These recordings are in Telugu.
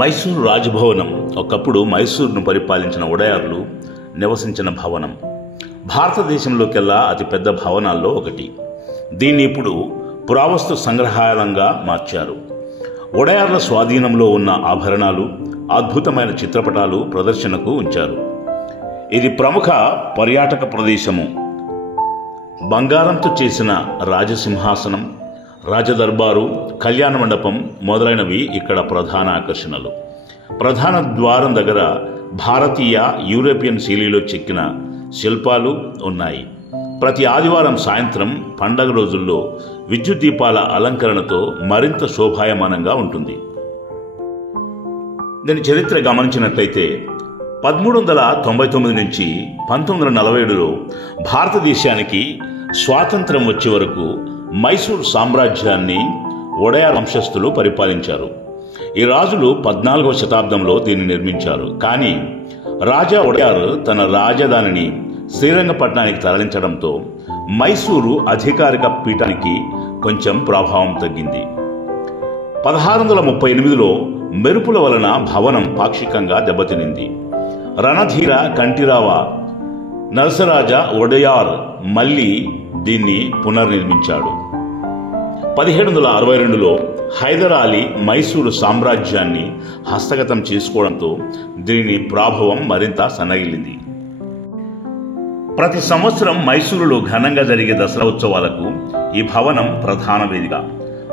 మైసూరు రాజభవనం ఒకప్పుడు మైసూరును పరిపాలించిన ఒడయార్లు నివసించిన భవనం. భారతదేశంలోకెల్లా అతిపెద్ద భవనాల్లో ఒకటి. దీన్ని ఇప్పుడు పురావస్తు సంగ్రహాలయంగా మార్చారు. ఒడయార్ల స్వాధీనంలో ఉన్న ఆభరణాలు, అద్భుతమైన చిత్రపటాలు ప్రదర్శనకు ఉంచారు. ఇది ప్రముఖ పర్యాటక ప్రదేశము. బంగారంతో చేసిన రాజసింహాసనం, రాజదర్బారు, కళ్యాణ మండపం మొదలైనవి ఇక్కడ ప్రధాన ఆకర్షణలు. ప్రధాన ద్వారం దగ్గర భారతీయ, యూరోపియన్ శైలిలో చెక్కిన శిల్పాలు ఉన్నాయి. ప్రతి ఆదివారం సాయంత్రం పండగ రోజుల్లో విద్యుత్ దీపాల అలంకరణతో మరింత శోభాయమానంగా ఉంటుంది. దీని చరిత్ర గమనించినట్లయితే 1399 నుంచి 1947లో భారతదేశానికి స్వాతంత్రం వచ్చే వరకు మైసూరు సామ్రాజ్యాన్ని ఒడయార్ వంశస్థులు పరిపాలించారు. ఈ రాజులు 14వ శతాబ్దంలో దీన్ని నిర్మించారు. కానీ రాజా ఒడయార్ తన రాజధానిని శ్రీరంగపట్నానికి తరలించడంతో మైసూరు అధికారిక పీఠానికి కొంచెం ప్రభావం తగ్గింది. 1638లో మెరుపుల వలన భవనం పాక్షికంగా దెబ్బతినింది. రణధీర కంఠీరావ నరసరాజ ఒడయార్ మళ్ళీ దీన్ని పునర్నిర్మించాడు. 1762లో హైదర్ అలీ మైసూరు సామ్రాజ్యాన్ని హస్తగతం చేసుకోవడంతో దీని ప్రభావం మరింత సన్నగిల్లింది. ప్రతి సంవత్సరం మైసూరులో ఘనంగా జరిగే దసరా ఉత్సవాలకు ఈ భవనం ప్రధాన వేదిక.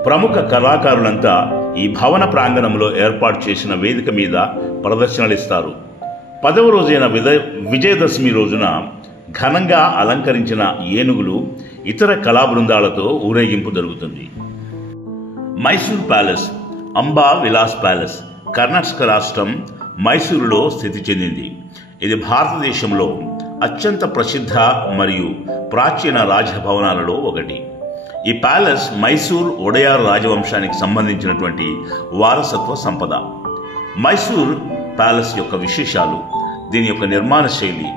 ప్రముఖ కళాకారులంతా ఈ భవన ప్రాంగణంలో ఏర్పాటు చేసిన వేదిక మీద ప్రదర్శనలిస్తారు. 10వ రోజైన విజయదశమి రోజున ఘనంగా అలంకరించిన ఏనుగులు, ఇతర కళా బృందాలతో ఊరేగింపు జరుగుతుంది. మైసూర్ ప్యాలెస్, అంబా విలాస్ ప్యాలెస్ కర్ణాటక రాష్ట్రం మైసూరులో స్థితి చెందింది. ఇది భారతదేశంలో అత్యంత ప్రసిద్ధ మరియు ప్రాచీన రాజభవనాలలో ఒకటి. ఈ ప్యాలెస్ మైసూర్ ఒడయార్ రాజవంశానికి సంబంధించినటువంటి వారసత్వ సంపద. మైసూర్ ప్యాలెస్ యొక్క విశేషాలు, దీని యొక్క నిర్మాణ శైలి.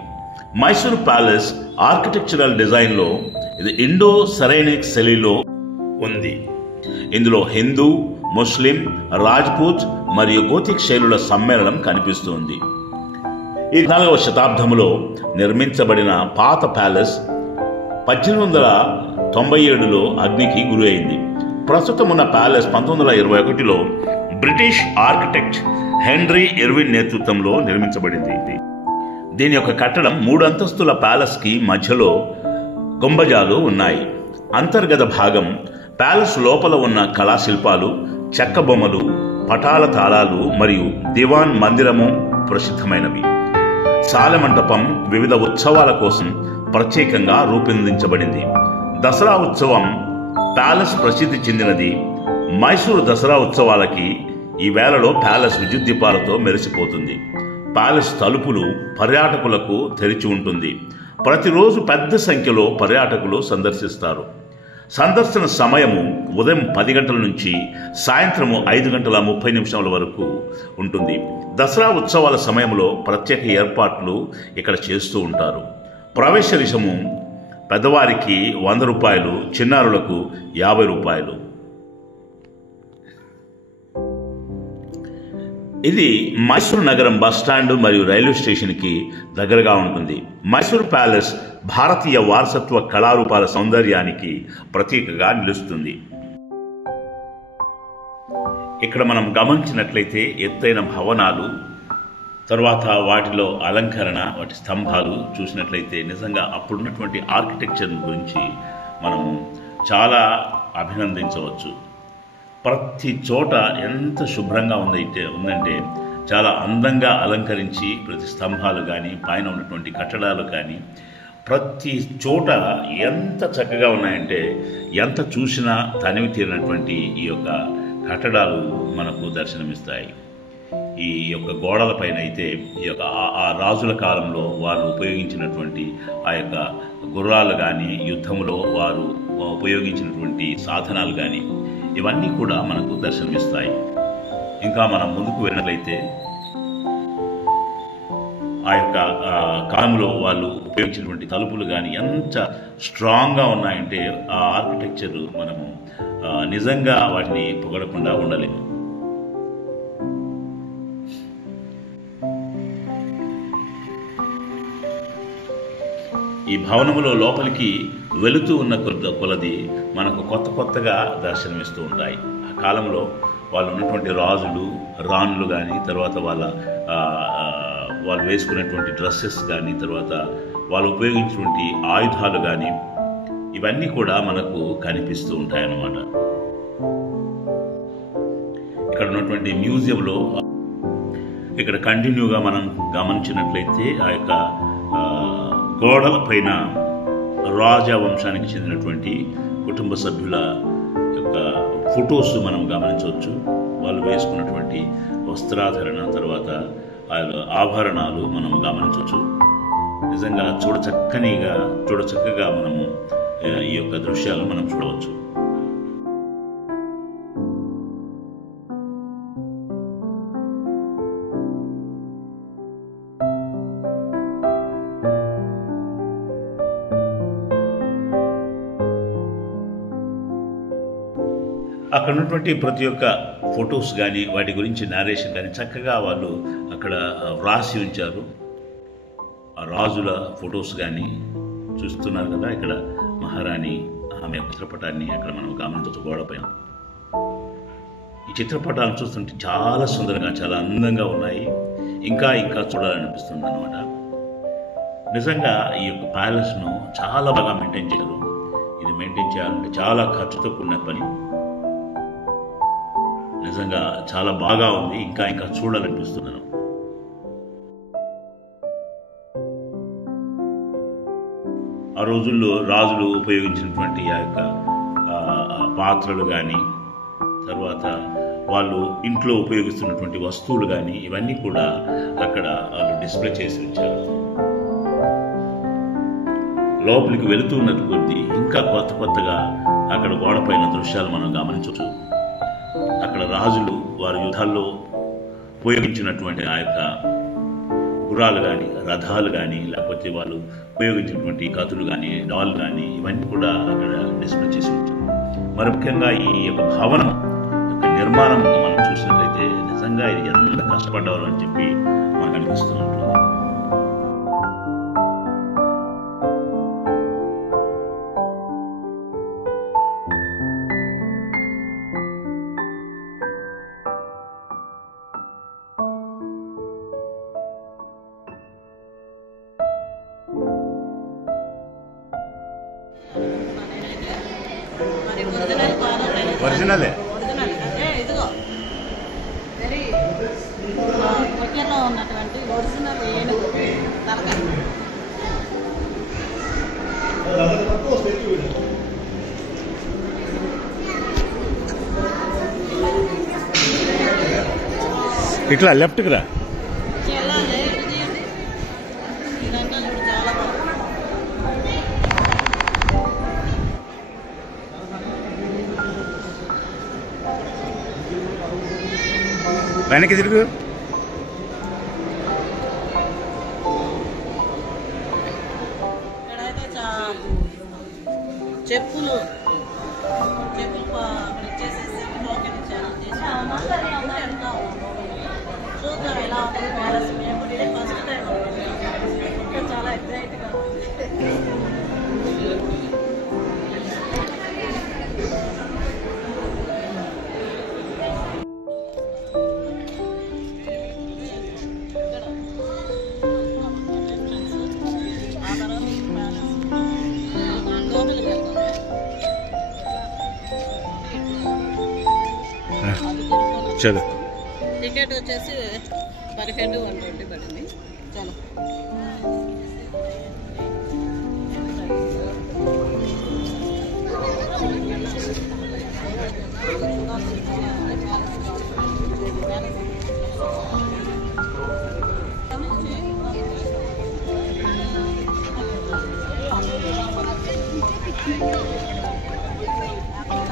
మైసూర్ ప్యాలెస్ ఆర్కిటెక్చరల్ డిజైన్లో ఇది ఇండో సరైనిక్ శైలిలో ఉంది. ఇందులో హిందూ, ముస్లిం, రాజ్పూత్ మరియు గోతిక్ శైలుల సమ్మేళనం కనిపిస్తుంది. ఈ 14వ శతాబ్దంలో నిర్మించబడిన పాత ప్యాలెస్ 1897లో అగ్నికి గురి అయింది. ప్రస్తుతం ఉన్న ప్యాలెస్ 1921లో బ్రిటిష్ ఆర్కిటెక్ట్ హెన్రీ ఇర్విన్ నేతృత్వంలో నిర్మించబడింది. దీని యొక్క కట్టడం 3 అంతస్తుల ప్యాలెస్కి మధ్యలో గుంబజాలు ఉన్నాయి. అంతర్గత భాగం ప్యాలెస్ లోపల ఉన్న కళాశిల్పాలు, చెక్క బొమ్మలు, పటాల తాళాలు మరియు దివాన్ మందిరము ప్రసిద్ధమైనవి. సాలెమంటపం వివిధ ఉత్సవాల కోసం ప్రత్యేకంగా రూపొందించబడింది. దసరా ఉత్సవం ప్యాలెస్ ప్రసిద్ధి చెందినది. మైసూరు దసరా ఉత్సవాలకి ఈ వేళలో ప్యాలెస్ విద్యుత్ దీపాలతో మెరిసిపోతుంది. ప్యాలెస్ తలుపులు పర్యాటకులకు తెరిచి ఉంటుంది. ప్రతిరోజు పెద్ద సంఖ్యలో పర్యాటకులు సందర్శిస్తారు. సందర్శన సమయము ఉదయం 10 గంటల నుంచి సాయంత్రము 5:30 వరకు ఉంటుంది. దసరా ఉత్సవాల సమయంలో ప్రత్యేక ఏర్పాట్లు ఇక్కడ చేస్తూ ఉంటారు. ప్రవేశ రుసుము పెద్దవారికి 100 రూపాయలు, చిన్నారులకు 50 రూపాయలు. ఇది మైసూరు నగరం బస్టాండ్ మరియు రైల్వే స్టేషన్కి దగ్గరగా ఉంటుంది. మైసూరు ప్యాలెస్ భారతీయ వారసత్వ కళారూపాల సౌందర్యానికి ప్రతీకగా నిలుస్తుంది. ఇక్కడ మనం గమనించినట్లయితే ఎత్తైన భవనాలు, తర్వాత వాటిలో అలంకరణ, వాటి స్తంభాలు చూసినట్లయితే నిజంగా అప్పుడున్నటువంటి ఆర్కిటెక్చర్ గురించి మనము చాలా అభినందించవచ్చు. ప్రతి చోట ఎంత శుభ్రంగా ఉందంటే చాలా అందంగా అలంకరించి ప్రతి స్తంభాలు కానీ, పైన ఉన్నటువంటి కట్టడాలు కానీ ప్రతి చోట ఎంత చక్కగా ఉన్నాయంటే ఎంత చూసినా తనివి తీరినటువంటి ఈ యొక్క కట్టడాలు మనకు దర్శనమిస్తాయి. ఈ యొక్క గోడల పైన అయితే ఈ యొక్క ఆ రాజుల కాలంలో వారు ఉపయోగించినటువంటి ఆ యొక్క గుర్రాలు కానీ, యుద్ధంలో వారు ఉపయోగించినటువంటి సాధనాలు కానీ ఇవన్నీ కూడా మనకు దర్శనమిస్తాయి. ఇంకా మనం ముందుకు వెళ్ళినట్లయితే ఆ యొక్క కాలంలో వాళ్ళు ఉపయోగించినటువంటి తలుపులు కానీ ఎంత స్ట్రాంగ్గా ఉన్నాయంటే ఆ ఆర్కిటెక్చర్ మనము నిజంగా వాటిని పొగడకుండా ఉండలేము. ఈ భవనములో లోపలికి వెళుతూ ఉన్న కొలది మనకు కొత్తగా దర్శనమిస్తూ ఉంటాయి. ఆ కాలంలో వాళ్ళు ఉన్నటువంటి రాజులు, రాణులు కానీ, తర్వాత వాళ్ళు వేసుకునేటువంటి డ్రెస్సెస్ కానీ, తర్వాత వాళ్ళు ఉపయోగించినటువంటి ఆయుధాలు కానీ, ఇవన్నీ కూడా మనకు కనిపిస్తూ ఉంటాయన్నమాట. ఇక్కడ ఉన్నటువంటి మ్యూజియంలో ఇక్కడ కంటిన్యూగా మనం గమనించినట్లయితే ఆ యొక్క గోడల పైన రాజవంశానికి చెందినటువంటి కుటుంబ సభ్యుల యొక్క ఫొటోస్ మనం గమనించవచ్చు. వాళ్ళు వేసుకున్నటువంటి వస్త్రాధరణ, తర్వాత ఆభరణాలు మనం గమనించవచ్చు. నిజంగా చూడచక్కగా మనము ఈ యొక్క దృశ్యాలను మనం చూడవచ్చు. అక్కడ ఉన్నటువంటి ప్రతి ఒక్క ఫొటోస్ కానీ, వాటి గురించి నేరేషన్ కానీ చక్కగా వాళ్ళు అక్కడ వ్రాసి ఉంచారు. ఆ రాజుల ఫొటోస్ కానీ చూస్తున్నారు కదా, ఇక్కడ మహారాణి ఆమె చిత్రపటాన్ని అక్కడ మనం గమనించవచ్చు గోడపైన. ఈ చిత్రపటాలను చూస్తుంటే చాలా సుందరంగా, చాలా అందంగా ఉన్నాయి. ఇంకా చూడాలనిపిస్తుంది అన్నమాట. నిజంగా ఈ యొక్క ప్యాలెస్ను చాలా బాగా మెయింటైన్ చేశారు. ఇది మెయింటైన్ చేయాలంటే చాలా ఖర్చుతో కూడిన పని. నిజంగా చాలా బాగా ఉంది. ఇంకా చూడాలనిపిస్తున్నాను. ఆ రోజుల్లో రాజులు ఉపయోగించినటువంటి ఆ యొక్క పాత్రలు కానీ, తర్వాత వాళ్ళు ఇంట్లో ఉపయోగిస్తున్నటువంటి వస్తువులు కానీ, ఇవన్నీ కూడా అక్కడ వాళ్ళు డిస్ప్లే చేసి ఉంచారు. లోపలికి వెళుతున్న కొద్దీ ఇంకా కొత్తగా అక్కడ గోడపైన దృశ్యాలు మనం గమనించవచ్చు. అక్కడ రాజులు వారి యుద్ధాల్లో ఉపయోగించినటువంటి ఆ యొక్క గుర్రాలు కానీ, రథాలు కానీ, లేకపోతే వాళ్ళు ఉపయోగించినటువంటి కత్తులు కానీ, డాల్ కానీ, ఇవన్నీ కూడా అక్కడ డిస్ప్లే చేసి ఉంటారు. మరి ముఖ్యంగా ఈ యొక్క భవనం యొక్క నిర్మాణం మనం చూసినట్లయితే నిజంగా ఇది ఎంత కష్టపడ్డారు అని చెప్పి మనకు అనిపిస్తూ ఉంటుంది. ఒరిజినలే ఇదిగో వెరీ దగ్గరలో ఉన్నటువంటి ఒరిజినల్ ఏనుగు తలకాయ. ఇట్లా లెఫ్ట్కి రా. వెనక్కి తిరుగు. ఇక్కడైతే చెప్పులు అక్కడ ఇచ్చేసేసి టోకెన్ ఇచ్చారు. చూద్దాం ఎలా ఉంటుంది ప్యాలెస్. మేము ఇదే ఫస్ట్ టైం ఇంకా చాలా ఎక్సైట్గా ఉంది. చలో, టికెట్ వచ్చేసి పర్ హెడ్ 120 పడింది. చలో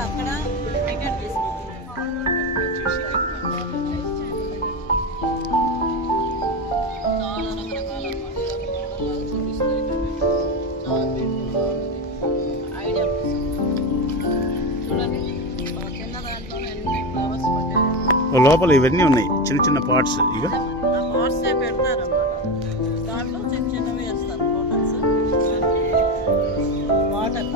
అక్కడ టికెట్ తీసుకోవాలి. చాలా రకరకాల చూపిస్తాయి. లోపల ఇవన్నీ ఉన్నాయి, చిన్న చిన్న పార్ట్స్. ఇక పార్ట్స్ పెడతారు అన్నమాట. దాంట్లో చిన్న చిన్నవి వేస్తారు లోటస్ వాటర్.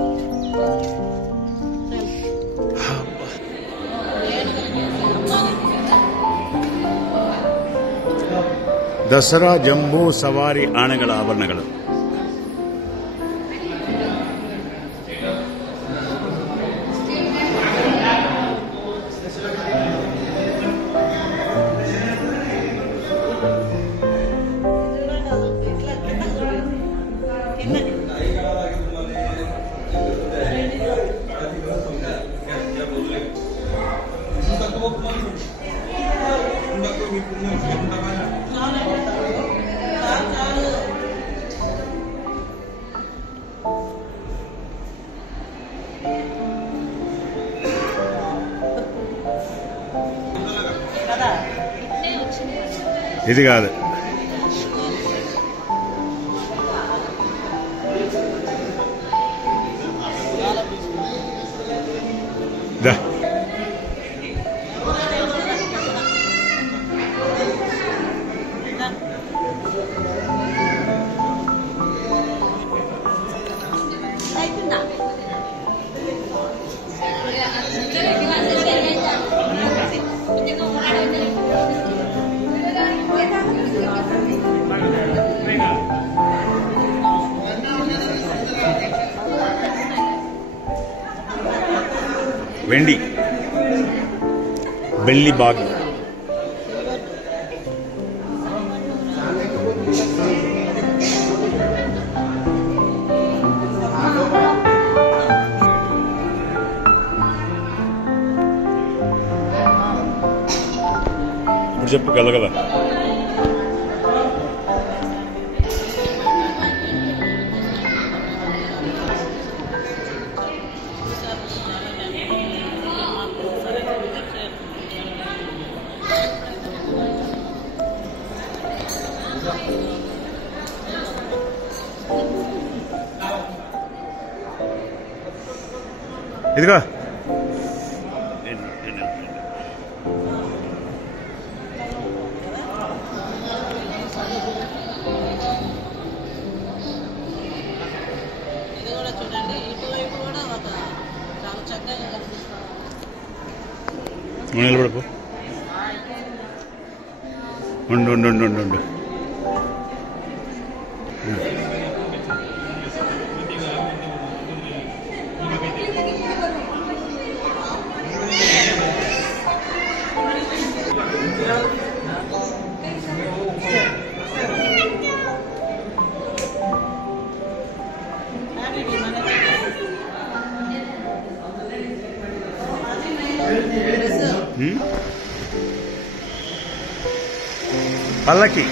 ದಸರಾ ಜಂಬೂ ಸವಾರಿ ಆನೆಗಳ ಆಭರಣಗಳು. ఇది కాదు, వెండి బెల్లి బాగ్. ఇప్పుడు చెప్పు కదా. ఇదిగో నిలబడిపో. ఉండు ఉండు ఉండు ఉండు ఉండు. పల్లకి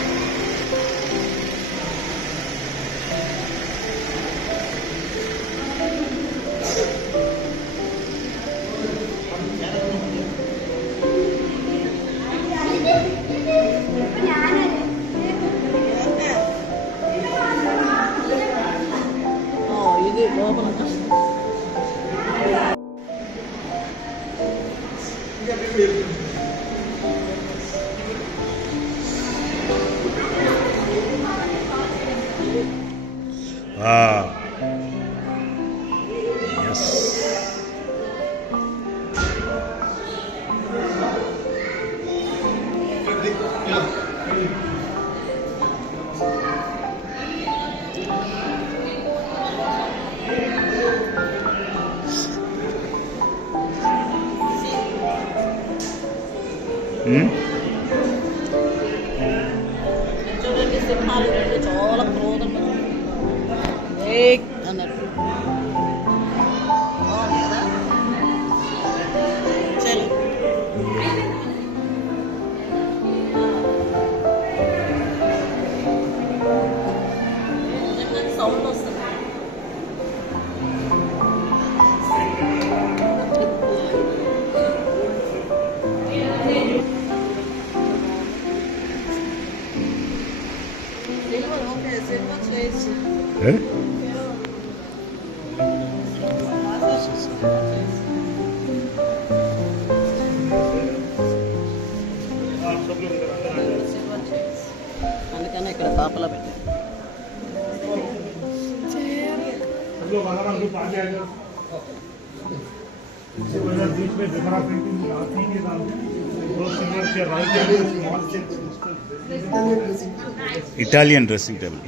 ఇది లోపల ఎస్. చూడండి సింహాలు రెండు చాలా క్రోధంగా అన్నట్టు బాగుంది కదా. చలో సౌండ్ వస్తుంది. అందుకని ఇక్కడ కాపలా పెట్టారు. Italian dressing table.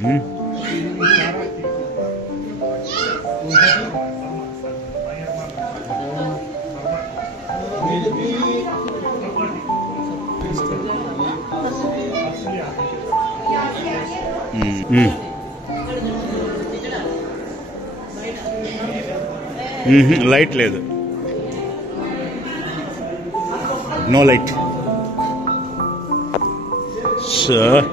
లైట్ లేదు, నో లైట్. సార్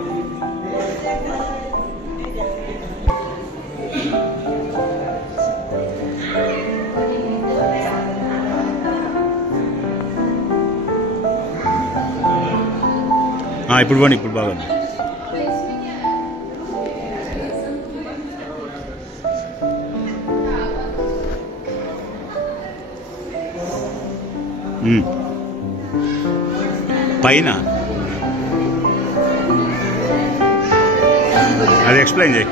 ఇప్పుడు పోండి, ఇప్పుడు బాగా పైన అది ఎక్స్ప్లెయిన్ చేయి.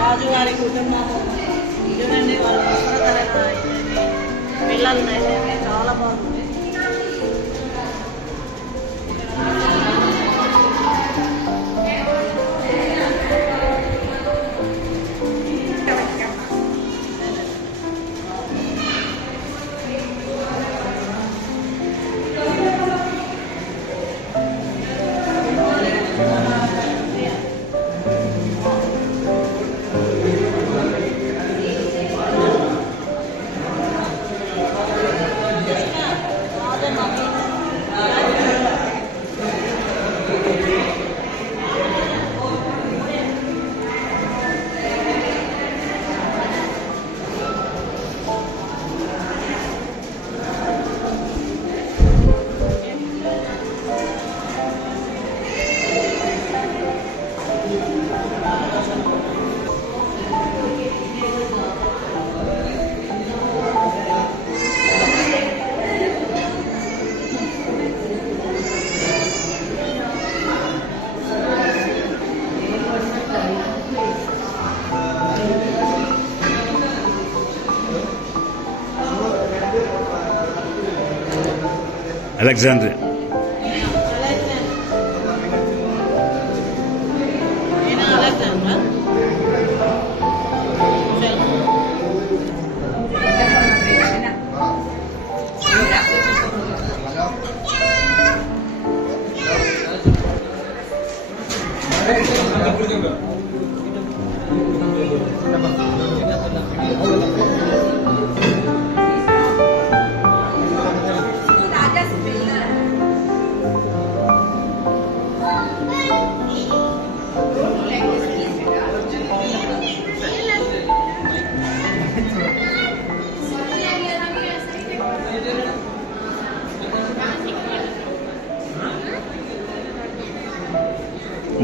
రాజువారి కుటుంబం చూడండి, వాళ్ళ పిల్లలు అయితే చాలా బాగుంది. అలెగ్జాండ్రియా.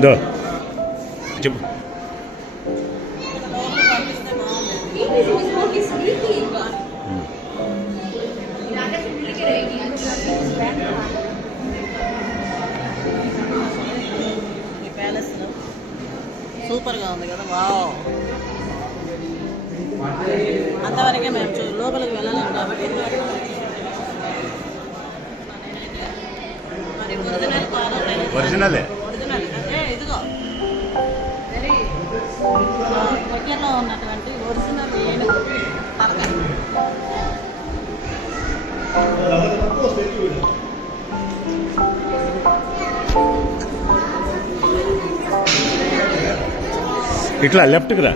దో చెప్పు. ఈ ప్యాలెస్ సూపర్గా ఉంది కదా. వావ్, అంతవరకే మేము లోపలికి వెళ్ళలేము కాబట్టి మరి ఒరిజినల్ ఒరిజినలే. ఒరిజినల్ అంటే ఇదిగో వెరీ దగ్గరలో ఉన్నటువంటి ఒరిజినల్ ఏనుగు తలకాయ. ఇట్లా లెఫ్ట్కి రా.